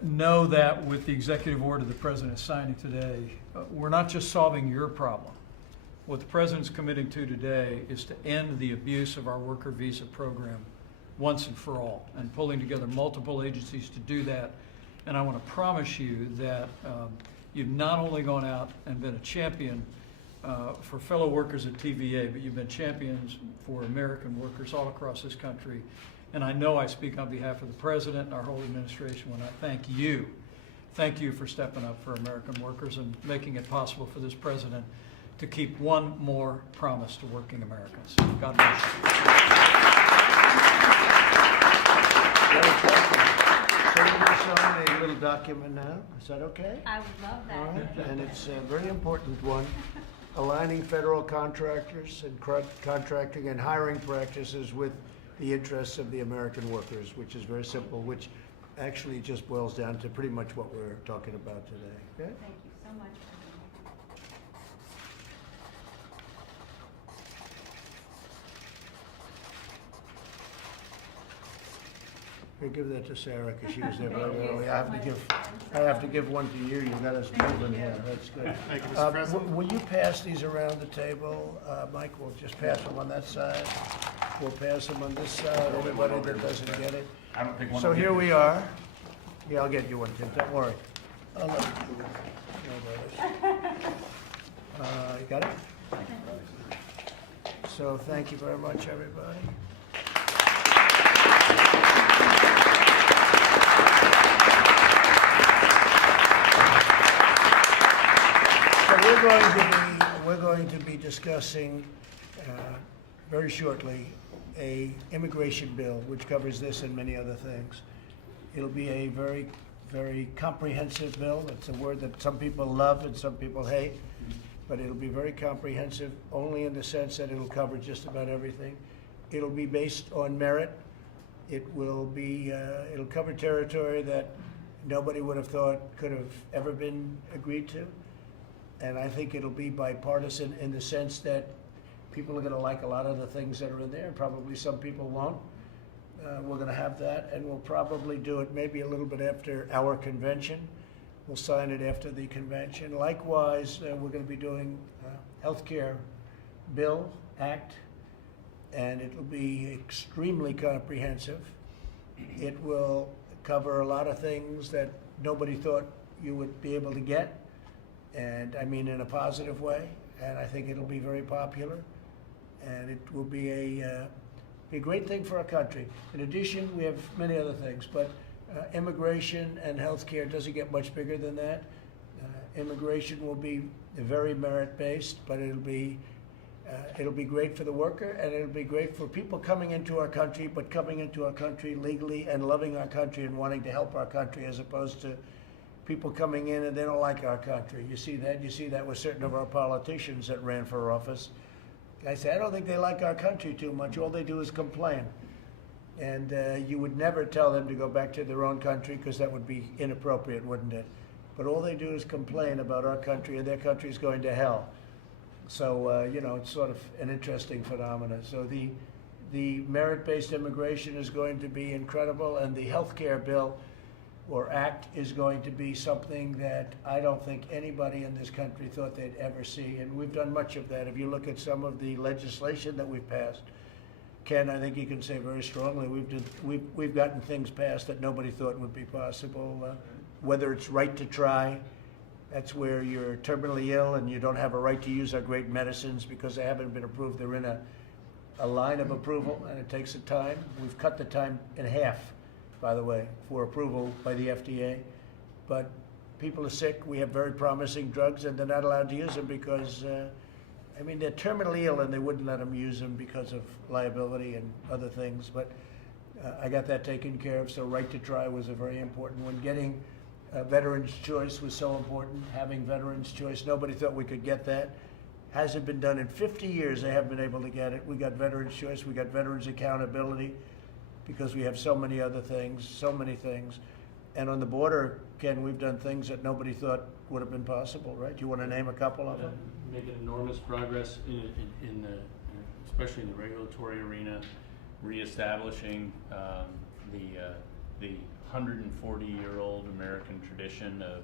know that with the executive order the President is signing today, we're not just solving your problem. What the President's committing to today is to end the abuse of our worker visa program once and for all, and pulling together multiple agencies to do that. And I want to promise you that you've not only gone out and been a champion for fellow workers at TVA, but you've been champions for American workers all across this country. And I know I speak on behalf of the President and our whole administration when I thank you. Thank you for stepping up for American workers and making it possible for this President to keep one more promise to working Americans. God bless you. So we're going to sign a little document now. Is that okay? I would love that. All right, and it's a very important one, aligning federal contractors and contracting and hiring practices with the interests of the American workers, which is very simple, which actually just boils down to pretty much what we're talking about today. Okay? Thank you so much. Here, give that to Sarah because she was there very early. I have to give one to you. You got us moving here. That's good. Thank you, Mr. President. Will you pass these around the table, Mike? We'll just pass them on that side. We'll pass them on this side. Everybody that doesn't get it. I don't think one So will here get we this. are. Yeah, I'll get you one, Tim. Don't worry. I'll let you. You got it? So thank you very much, everybody. So we're going to be discussing very shortly a immigration bill which covers this and many other things. It'll be a very, very comprehensive bill. It's a word that some people love and some people hate, but it'll be very comprehensive only in the sense that it'll cover just about everything. It'll be based on merit. It will be, it'll cover territory that nobody would have thought could have ever been agreed to. And I think it'll be bipartisan in the sense that people are going to like a lot of the things that are in there, and probably some people won't. We're going to have that, and we'll probably do it maybe a little bit after our convention. We'll sign it after the convention. Likewise, we're going to be doing healthcare bill, act, and it will be extremely comprehensive. It will cover a lot of things that nobody thought you would be able to get, and I mean in a positive way, and I think it'll be very popular, and it will be a great thing for our country. In addition, we have many other things, but immigration and healthcare doesn't get much bigger than that. Immigration will be very merit-based, but it'll be great for the worker, and it'll be great for people coming into our country, but coming into our country legally and loving our country and wanting to help our country, as opposed to people coming in and they don't like our country. You see that? You see that with certain of our politicians that ran for office. I say, I don't think they like our country too much. All they do is complain. And you would never tell them to go back to their own country because that would be inappropriate, wouldn't it? But all they do is complain about our country, and their country is going to hell. So, you know, it's sort of an interesting phenomenon. So the merit-based immigration is going to be incredible, and the health care bill or act is going to be something that I don't think anybody in this country thought they'd ever see. And we've done much of that. If you look at some of the legislation that we've passed, Ken, I think you can say very strongly, we've gotten things passed that nobody thought would be possible. Whether it's right to try, that's where you're terminally ill and you don't have a right to use our great medicines because they haven't been approved. They're in a line of approval, and it takes a time. We've cut the time in half, by the way, for approval by the FDA. But people are sick. We have very promising drugs, and they're not allowed to use them because, I mean, they're terminally ill, and they wouldn't let them use them because of liability and other things. But I got that taken care of, so right to try was a very important one. Getting Veterans Choice was so important. Having Veterans Choice, nobody thought we could get that. Hasn't been done in 50 years. They haven't been able to get it. We got Veterans Choice. We got Veterans Accountability because we have so many other things, so many things. And on the border, Ken, we've done things that nobody thought would have been possible, right? You want to name a couple of them? Making enormous progress in the, especially in the regulatory arena, reestablishing the 140-year-old American tradition of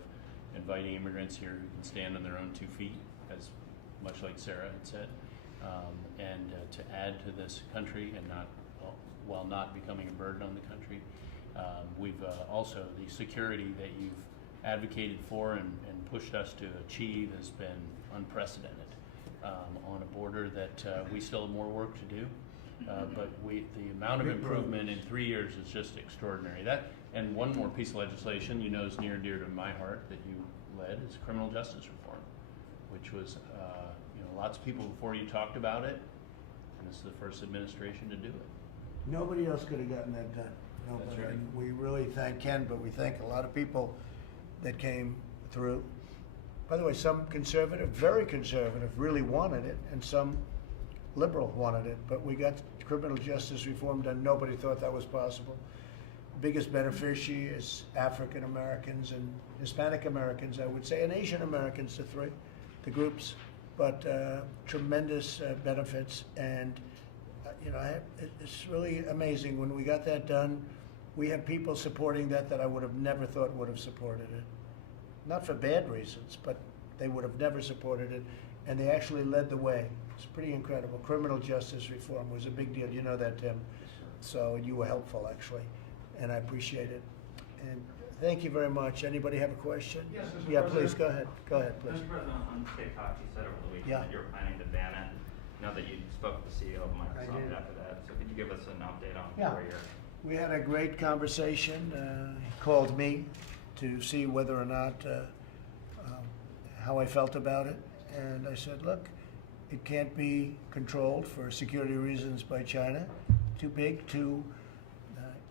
inviting immigrants here who can stand on their own 2 feet, as much like Sarah had said, and to add to this country and not, while not becoming a burden on the country. We've also, the security that you've advocated for and pushed us to achieve has been unprecedented on a border that we still have more work to do. But the amount of improvement in 3 years is just extraordinary. That, and one more piece of legislation you know is near and dear to my heart that you led is criminal justice reform, which was, you know, lots of people before you talked about it, and this is the first administration to do it. Nobody else could have gotten that done. Nobody. That's right. And we really thank Ken, but we thank a lot of people that came through. By the way, some conservative, very conservative, really wanted it, and some liberal wanted it, but we got criminal justice reform done. Nobody thought that was possible. Biggest beneficiary is African Americans and Hispanic Americans, I would say, and Asian Americans, the groups, but tremendous benefits. And you know, it's really amazing. When we got that done, we have people supporting that I would have never thought would have supported it. Not for bad reasons, but they would have never supported it, and they actually led the way. It's pretty incredible. Criminal justice reform was a big deal. You know that, Tim. So you were helpful, actually, and I appreciate it. And thank you very much. Anybody have a question? Yes, Mr. Yeah, President. please, go ahead. Go ahead, please. Mr. President, on TikTok, you said over the weekend Yeah. that you're planning to ban it. I know that you spoke with the CEO of Microsoft did. after that, so could you give us an update on Yeah. where you're? We had a great conversation. He called me to see whether or not, how I felt about it. And I said, look, it can't be controlled for security reasons by China. Too big, too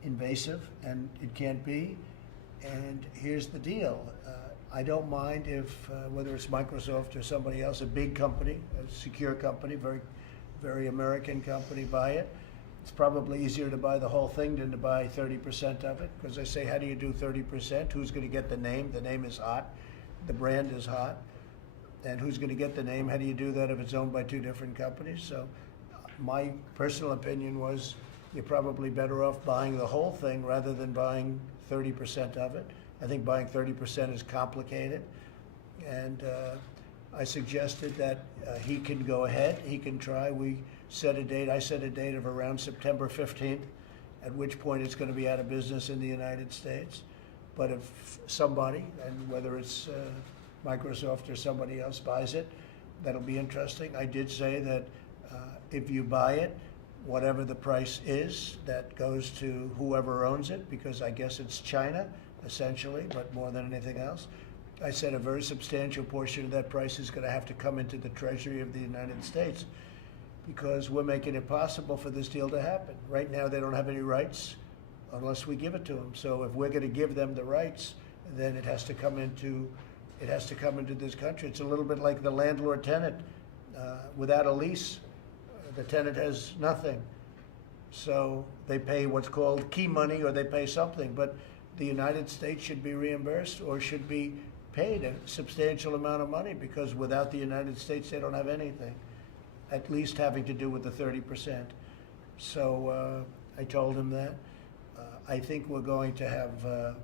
invasive, and it can't be. And here's the deal. I don't mind if, whether it's Microsoft or somebody else, a big company, a secure company, very, very American company, buy it. It's probably easier to buy the whole thing than to buy 30% of it, because I say, how do you do 30%? Who's going to get the name? The name is hot. The brand is hot. And who's going to get the name? How do you do that if it's owned by two different companies? So my personal opinion was you're probably better off buying the whole thing rather than buying 30% of it. I think buying 30% is complicated. And I suggested that he can go ahead, he can try. We set a date, I set a date of around September 15th, at which point it's going to be out of business in the United States. But if somebody, and whether it's Microsoft or somebody else buys it, that'll be interesting. I did say that if you buy it, whatever the price is, that goes to whoever owns it, because I guess it's China, essentially, but more than anything else. I said a very substantial portion of that price is going to have to come into the Treasury of the United States, because we're making it possible for this deal to happen. Right now, they don't have any rights unless we give it to them. So if we're going to give them the rights, then it has to come into this country. It's a little bit like the landlord-tenant. Without a lease, the tenant has nothing. So they pay what's called key money, or they pay something, but the United States should be reimbursed or should be paid a substantial amount of money, because without the United States, they don't have anything, at least having to do with the 30%. So I told him that. I think we're going to have,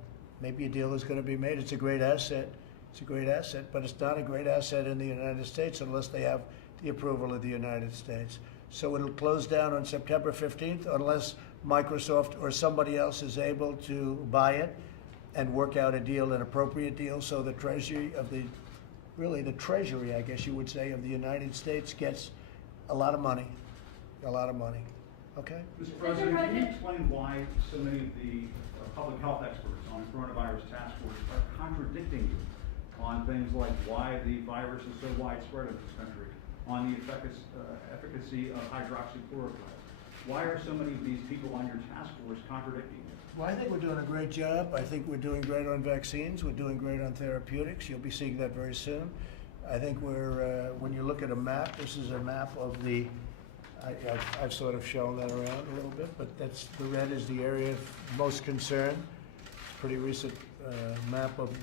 maybe a deal is going to be made. It's a great asset. It's a great asset, but it's not a great asset in the United States unless they have the approval of the United States. So it'll close down on September 15th unless Microsoft or somebody else is able to buy it and work out a deal, an appropriate deal, so the Treasury of the, really the Treasury, I guess you would say, of the United States gets a lot of money, a lot of money. Okay? Mr. President, can you explain why so many of the public health experts on the coronavirus task force are contradicting you on things like why the virus is so widespread in this country, on the efficacy of hydroxychloroquine? Why are so many of these people on your task force contradicting you? Well, I think we're doing a great job. I think we're doing great on vaccines. We're doing great on therapeutics. You'll be seeing that very soon. I think we're, when you look at a map, this is a map of the, I've sort of shown that around a little bit, but that's, the red is the area of most concern. It's a pretty recent map of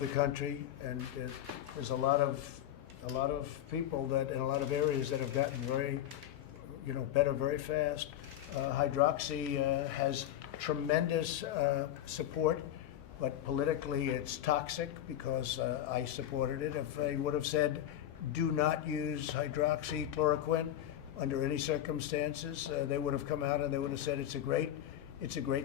the country, and there's a lot of people that, in a lot of areas that have gotten very, better very fast. Hydroxy has tremendous support, but politically it's toxic, because I supported it. If I would have said, do not use hydroxychloroquine under any circumstances, they would have come out and they would have said it's a great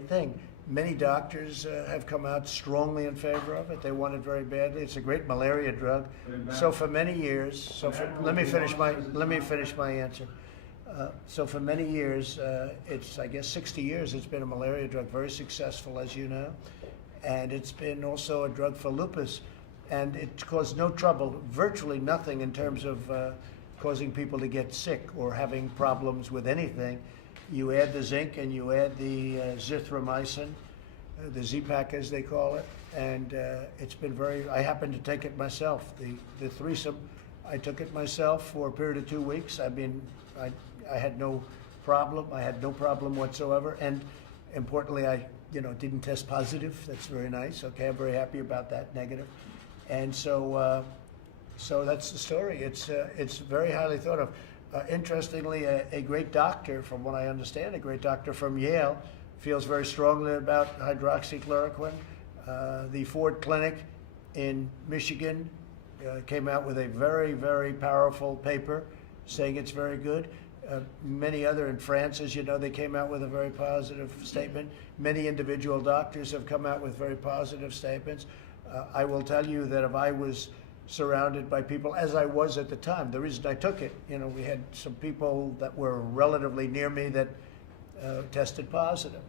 thing. Many doctors have come out strongly in favor of it. They want it very badly. It's a great malaria drug. So for many years, let me finish my answer. So for many years, it's, I guess 60 years, it's been a malaria drug, very successful, as you know. And it's been also a drug for lupus. And it caused no trouble, virtually nothing in terms of causing people to get sick or having problems with anything. You add the zinc and you add the zithromycin, the Z-Pak as they call it, and it's been very, I happen to take it myself. The threesome, I took it myself for a period of 2 weeks. I had no problem. I had no problem whatsoever, and importantly, I didn't test positive. That's very nice. Okay, I'm very happy about that, negative. And so that's the story. It's very highly thought of. Interestingly, a great doctor, from what I understand, a great doctor from Yale, feels very strongly about hydroxychloroquine. The Ford Clinic in Michigan came out with a very, very powerful paper saying it's very good. Many other in France, as you know, they came out with a very positive statement. Many individual doctors have come out with very positive statements. I will tell you that if I was surrounded by people, as I was at the time, the reason I took it, we had some people that were relatively near me that tested positive.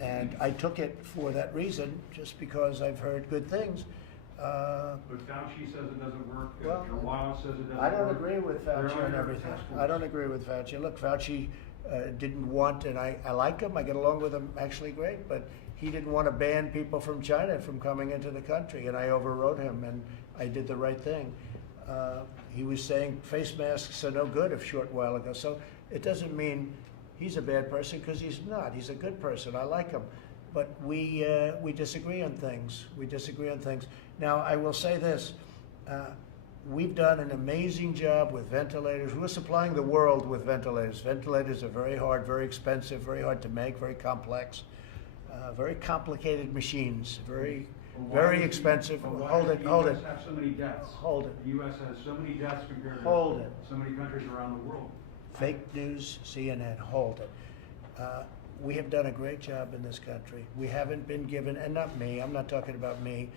And I took it for that reason, just because I've heard good things. But Fauci says it doesn't work. Well, Joao says it doesn't work. I don't agree with Fauci on everything. I don't agree with Fauci. Look, Fauci didn't want, and I like him, I get along with him actually great, but he didn't want to ban people from China from coming into the country, and I overrode him, and I did the right thing. He was saying face masks are no good a short while ago, so it doesn't mean he's a bad person, because he's not. He's a good person. I like him. But we disagree on things. We disagree on things. Now, I will say this. We've done an amazing job with ventilators. We're supplying the world with ventilators. Ventilators are very hard, very expensive, very hard to make, very complex, very complicated machines, very expensive. Hold it. The U.S. have so many deaths. Hold it. The U.S. has so many deaths compared Hold to it. so many countries around the world. Fake news, CNN, hold it. We have done a great job in this country. We haven't been given, and not me, I'm not talking about me,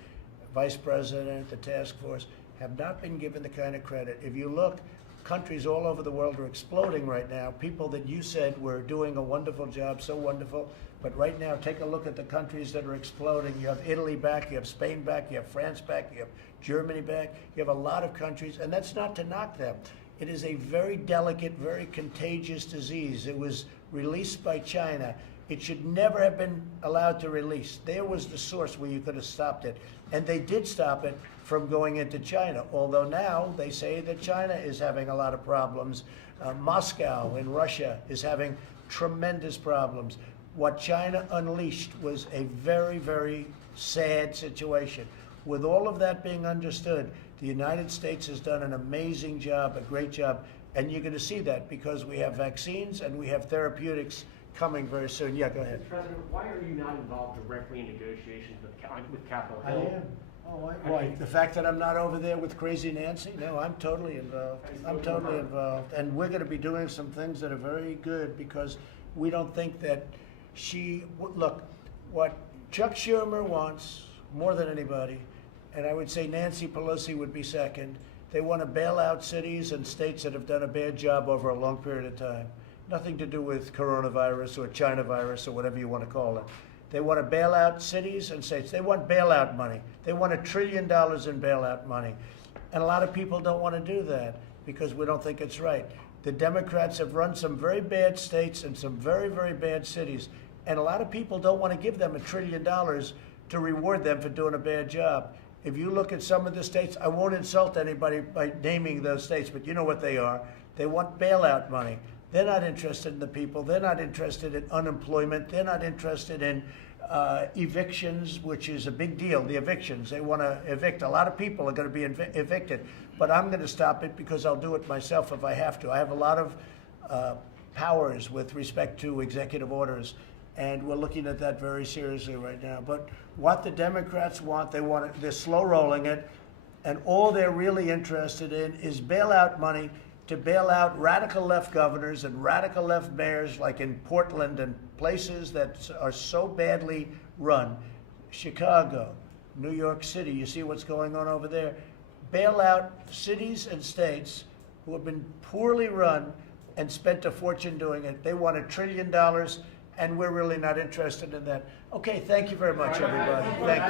Vice President, the task force, have not been given the kind of credit. If you look, countries all over the world are exploding right now. People that you said were doing a wonderful job, so wonderful, but right now, take a look at the countries that are exploding. You have Italy back, you have Spain back, you have France back, you have Germany back, you have a lot of countries, and that's not to knock them. It is a very delicate, very contagious disease. It was released by China. It should never have been allowed to release. There was the source where you could have stopped it. And they did stop it from going into China, although now they say that China is having a lot of problems Moscow in Russia is having tremendous problems. What China unleashed was a very, very sad situation. With all of that being understood, the United States has done an amazing job, a great job, and you're going to see that because we have vaccines and we have therapeutics coming very soon. Yeah, go ahead. Mr. President, why are you not involved directly in negotiations with Capitol Hill? I am. Oh, why? The fact that I'm not over there with Crazy Nancy? No, I'm totally involved. I'm totally involved. And we're going to be doing some things that are very good because we don't think that look, what Chuck Schumer wants more than anybody, and I would say Nancy Pelosi would be second, they want to bail out cities and states that have done a bad job over a long period of time. Nothing to do with coronavirus or China virus or whatever you want to call it. They want to bail out cities and states. They want bailout money. They want $1 trillion in bailout money. And a lot of people don't want to do that because we don't think it's right. The Democrats have run some very bad states and some very, very bad cities. And a lot of people don't want to give them $1 trillion to reward them for doing a bad job. If you look at some of the states, I won't insult anybody by naming those states, but you know what they are. They want bailout money. They're not interested in the people. They're not interested in unemployment. They're not interested in evictions, which is a big deal, the evictions. They want to evict. A lot of people are going to be evicted. But I'm going to stop it because I'll do it myself if I have to. I have a lot of powers with respect to executive orders, and we're looking at that very seriously right now. But what the Democrats want, they're slow rolling it, and all they're really interested in is bailout money to bail out radical left governors and radical left mayors like in Portland and places that are so badly run. Chicago, New York City, you see what's going on over there. Bail out cities and states who have been poorly run and spent a fortune doing it. They want $1 trillion, and we're really not interested in that. Okay, thank you very much, everybody. Thank you.